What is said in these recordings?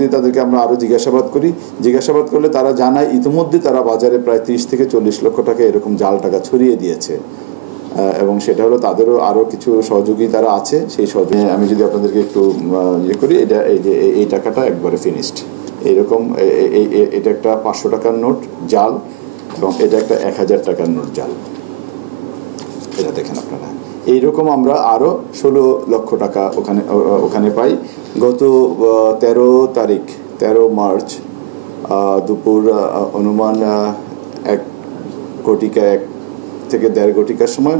পরবর্তীতে তাদেরকে আমরা আরও জিজ্ঞাসাবাদ করি। জিজ্ঞাসাবাদ করলে তারা জানায় ইতিমধ্যে তারা বাজারে প্রায় 30 থেকে 40 লক্ষ টাকা এরকম জাল টাকা ছড়িয়ে দিয়েছে, এবং সেটা হলো তাদেরও আরও কিছু সহযোগী তারা আছে। সেই সহযোগী আমি যদি আপনাদেরকে একটু ইয়ে করি, এই টাকাটা একবারে ফিনিশড। এইরকম এটা একটা 500 টাকার নোট জাল, এবং এটা একটা 1000 টাকার নোট জাল। এটা দেখেন আপনারা। এইরকম আমরা আরও 16 লক্ষ টাকা ওখানে পাই। গত 13 মার্চ দুপুর অনুমান 1 থেকে 1.5 কোটিকার সময়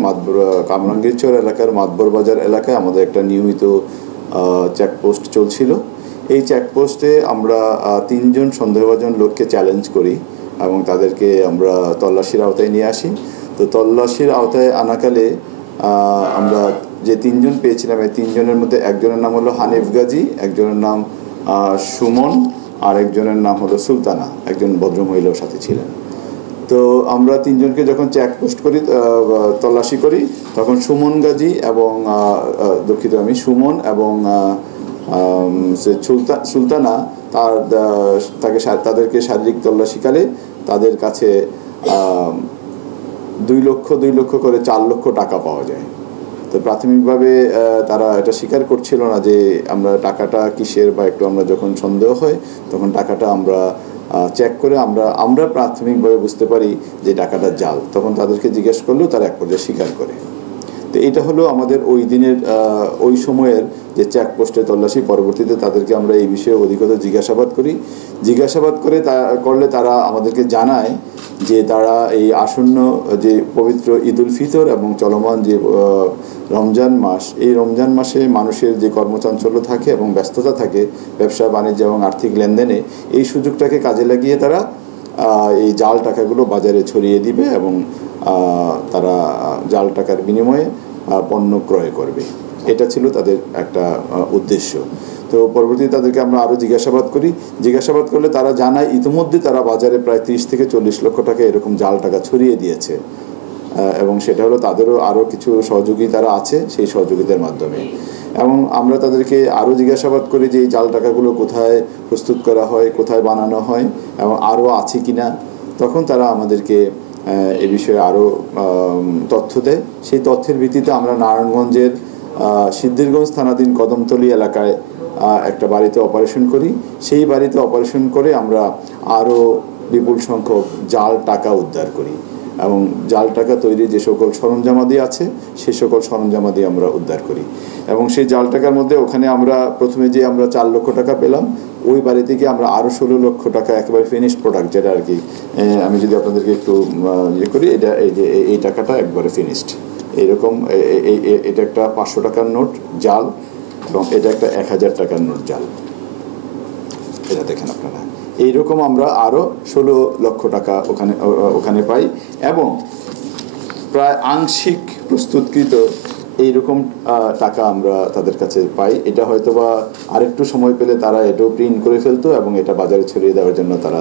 কামরাঙ্গীরচর এলাকার মাতবর বাজার এলাকায় আমাদের একটা নিয়মিত চেকপোস্ট চলছিল। এই চেকপোস্টে আমরা 3 জন সন্দেহভাজন লোককে চ্যালেঞ্জ করি এবং তাদেরকে আমরা তল্লাশির আওতায় নিয়ে আসি। তো তল্লাশির আওতায় আনাকালে আমরা যে 3 জন পেয়েছিলাম, এই 3 জনের মধ্যে একজনের নাম হলো হানিফ গাজী, একজনের নাম সুমন, আর একজনের নাম হলো সুলতানা, একজন ভদ্রমহিলার সাথে ছিলেন। তো আমরা 3 জনকে যখন চেকপোস্ট করি, তল্লাশি করি, তখন সুমন এবং সুলতানা তাদেরকে শারীরিক তল্লাশিকালে তাদের কাছে 2 লক্ষ করে 4 লক্ষ টাকা পাওয়া যায়। তো প্রাথমিকভাবে তারা এটা স্বীকার করছিল না যে আমরা টাকাটা কিসের, বা একটু আমরা যখন সন্দেহ হয় তখন টাকাটা আমরা চেক করে আমরা প্রাথমিকভাবে বুঝতে পারি যে টাকাটা জাল। তখন তাদেরকে জিজ্ঞেস করলেও তারা এক পর্যায়ে স্বীকার করে। তো এটা হলো আমাদের ওই দিনের ওই সময়ের যে চেকপোস্টে তল্লাশি। পরবর্তীতে তাদেরকে আমরা এই বিষয়ে অধিকতর জিজ্ঞাসাবাদ করলে তারা আমাদেরকে জানায় যে তারা এই আসন্ন যে পবিত্র ঈদুল ফিতর এবং চলমান যে রমজান মাস, এই রমজান মাসে মানুষের যে কর্মচাঞ্চল্য থাকে এবং ব্যস্ততা থাকে ব্যবসা বাণিজ্য এবং আর্থিক লেনদেনে, এই সুযোগটাকে কাজে লাগিয়ে তারা এই জাল টাকাগুলো বাজারে ছড়িয়ে দিবে এবং তারা জাল টাকার বিনিময়ে পণ্য ক্রয় করবে। এটা ছিল তাদের একটা উদ্দেশ্য। তো পরবর্তীতে তাদেরকে আমরা আরও জিজ্ঞাসাবাদ করলে তারা জানায় ইতিমধ্যে তারা বাজারে প্রায় 30 থেকে 40 লক্ষ টাকা এরকম জাল টাকা ছড়িয়ে দিয়েছে, এবং সেটা হলো তাদেরও আরও কিছু সহযোগী তারা আছে, সেই সহযোগিতার মাধ্যমে। এবং আমরা তাদেরকে আরও জিজ্ঞাসাবাদ করি যে এই জাল টাকাগুলো কোথায় প্রস্তুত করা হয়, কোথায় বানানো হয়, এবং আরও আছে কিনা। তখন তারা আমাদেরকে এ বিষয়ে আরও তথ্য দেয়। সেই তথ্যের ভিত্তিতে আমরা নারায়ণগঞ্জের সিদ্ধিরগঞ্জ থানাধীন কদমতলী এলাকায় একটা বাড়িতে অপারেশন করি। সেই বাড়িতে অপারেশন করে আমরা আরও বিপুল সংখ্যক জাল টাকা উদ্ধার করি, এবং জাল টাকা তৈরির যে সকল সরঞ্জামাদি আছে সেই সকল সরঞ্জামাদি আমরা উদ্ধার করি। এবং সেই জাল টাকার মধ্যে ওখানে আমরা প্রথমে যে আমরা 4 লক্ষ টাকা পেলাম, ওই বাড়ি থেকে আমরা আরও 16 লক্ষ টাকা একেবারে ফিনিশড প্রোডাক্ট, যেটা আর কি আমি যদি আপনাদেরকে একটু ইয়ে করি, এই টাকাটা একবারে ফিনিশড। এইরকম এটা একটা 500 টাকার নোট জাল, এবং এটা একটা 1000 টাকার নোট জাল। এটা দেখেন আপনারা। এইরকম আমরা আরও 16 লক্ষ টাকা ওখানে পাই, এবং প্রায় আংশিক প্রস্তুতকৃত এইরকম টাকা আমরা তাদের কাছে পাই। এটা হয়তো বা আরেকটু সময় পেলে তারা এটাও প্রিন্ট করে ফেলতো এবং এটা বাজারে ছড়িয়ে দেওয়ার জন্য তারা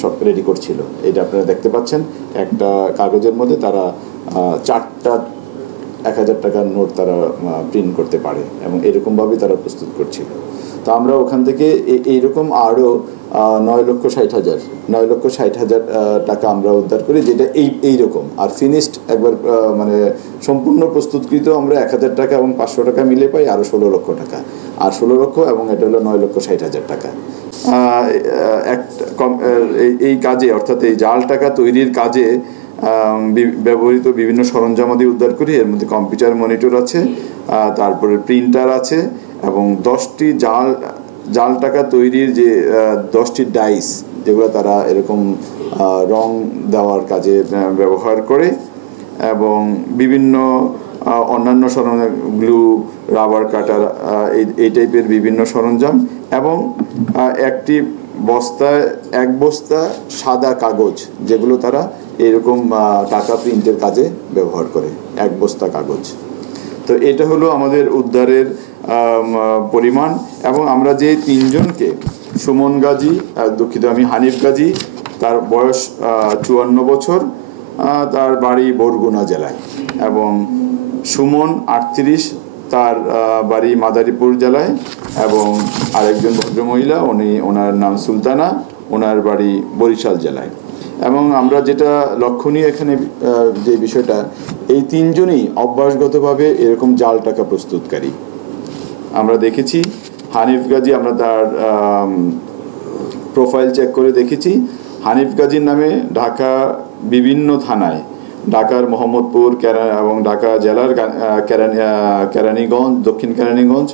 সব রেডি করছিল। এটা আপনারা দেখতে পাচ্ছেন, একটা কাগজের মধ্যে তারা 4টা 1000 টাকার নোট তারা প্রিন্ট করতে পারে, এবং এরকমভাবেই তারা প্রস্তুত করছিল। তো আমরা ওখান থেকে এইরকম আরও 9,60,000 টাকা আমরা উদ্ধার করি, যেটা এইরকম। আর ফিনিশড একবার মানে সম্পূর্ণ প্রস্তুতকৃত আমরা 1000 টাকা এবং 500 টাকা মিলে পাই আরও 16 লক্ষ টাকা, আর 16 লক্ষ, এবং এটা হলো 9,60,000 টাকা। এই কাজে, অর্থাৎ এই জাল টাকা তৈরির কাজে ব্যবহৃত বিভিন্ন সরঞ্জামাদি উদ্ধার করি। এর মধ্যে কম্পিউটার মনিটর আছে, তারপরে প্রিন্টার আছে, এবং 10টি জাল টাকা তৈরির যে 10টি ডাইস, যেগুলো তারা এরকম রং দেওয়ার কাজে ব্যবহার করে, এবং বিভিন্ন অন্যান্য সরঞ্জাম, গ্লু, রাবার কাটার, এই টাইপের বিভিন্ন সরঞ্জাম, এবং এক বস্তা সাদা কাগজ, যেগুলো তারা এরকম টাকা প্রিন্টের কাজে ব্যবহার করে, 1 বস্তা কাগজ। তো এটা হলো আমাদের উদ্ধারের পরিমাণ। এবং আমরা যে 3 জনকে, সুমন গাজী, হানিফ গাজী, তার বয়স 54 বছর, তার বাড়ি বরগুনা জেলায়, এবং সুমন 38, তার বাড়ি মাদারীপুর জেলায়, এবং আরেকজন ভদ্রমহিলা ওনার নাম সুলতানা, ওনার বাড়ি বরিশাল জেলায়। এবং আমরা যেটা লক্ষণীয় এখানে যে বিষয়টা, এই তিনজনই অভ্যাসগতভাবে এরকম জাল টাকা প্রস্তুতকারী। আমরা দেখেছি হানিফ গাজী, আমরা তার প্রোফাইল চেক করে দেখেছি, হানিফ গাজীর নামে ঢাকা বিভিন্ন থানায়, ঢাকার মোহাম্মদপুর এবং ঢাকা জেলার কেরানীগঞ্জ, দক্ষিণ কেরানীগঞ্জ,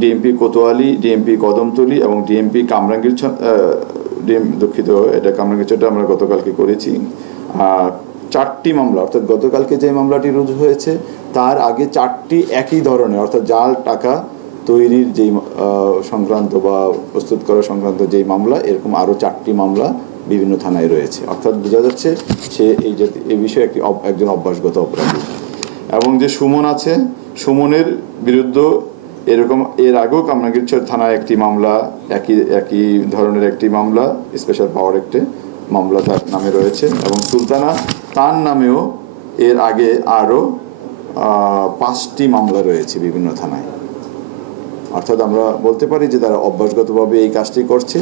ডিএমপি কোতোয়ালি, ডিএমপি কদমতলী এবং ডিএমপি কামরাঙ্গীরচর, দুঃখিত এটা কামরাঙ্গীরচরটা আমরা গতকালকে করেছি, 4টি মামলা, অর্থাৎ গতকালকে যে মামলাটি রুজু হয়েছে তার আগে 4টি একই ধরনের, অর্থাৎ জাল টাকা তৈরির যেই সংক্রান্ত বা প্রস্তুত করা সংক্রান্ত যেই মামলা, এরকম আরও 4টি মামলা বিভিন্ন থানায় রয়েছে। অর্থাৎ বোঝা যাচ্ছে সে এই বিষয়ে একজন অভ্যাসগত অপরাধী। এবং যে সুমন আছে, সুমনের বিরুদ্ধে এরকম এর আগেও কামরাঙ্গীরচর থানায় একটি মামলা, একই ধরনের একটি মামলা, স্পেশাল পাওয়ার একটি মামলা তার নামে রয়েছে। এবং সুলতানা, তার নামেও এর আগে আরও 5টি মামলা রয়েছে বিভিন্ন থানায়। অর্থাৎ আমরা বলতে পারি যে তারা অভ্যাসগতভাবে এই কাজটি করছে।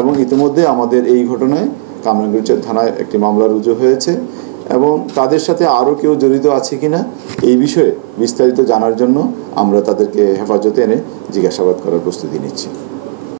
এবং ইতিমধ্যে আমাদের এই ঘটনায় কামরাঙ্গীরচর থানায় একটি মামলা রুজু হয়েছে, এবং তাদের সাথে আরও কেউ জড়িত আছে কিনা এই বিষয়ে বিস্তারিত জানার জন্য আমরা তাদেরকে হেফাজতে এনে জিজ্ঞাসাবাদ করার প্রস্তুতি নিচ্ছি।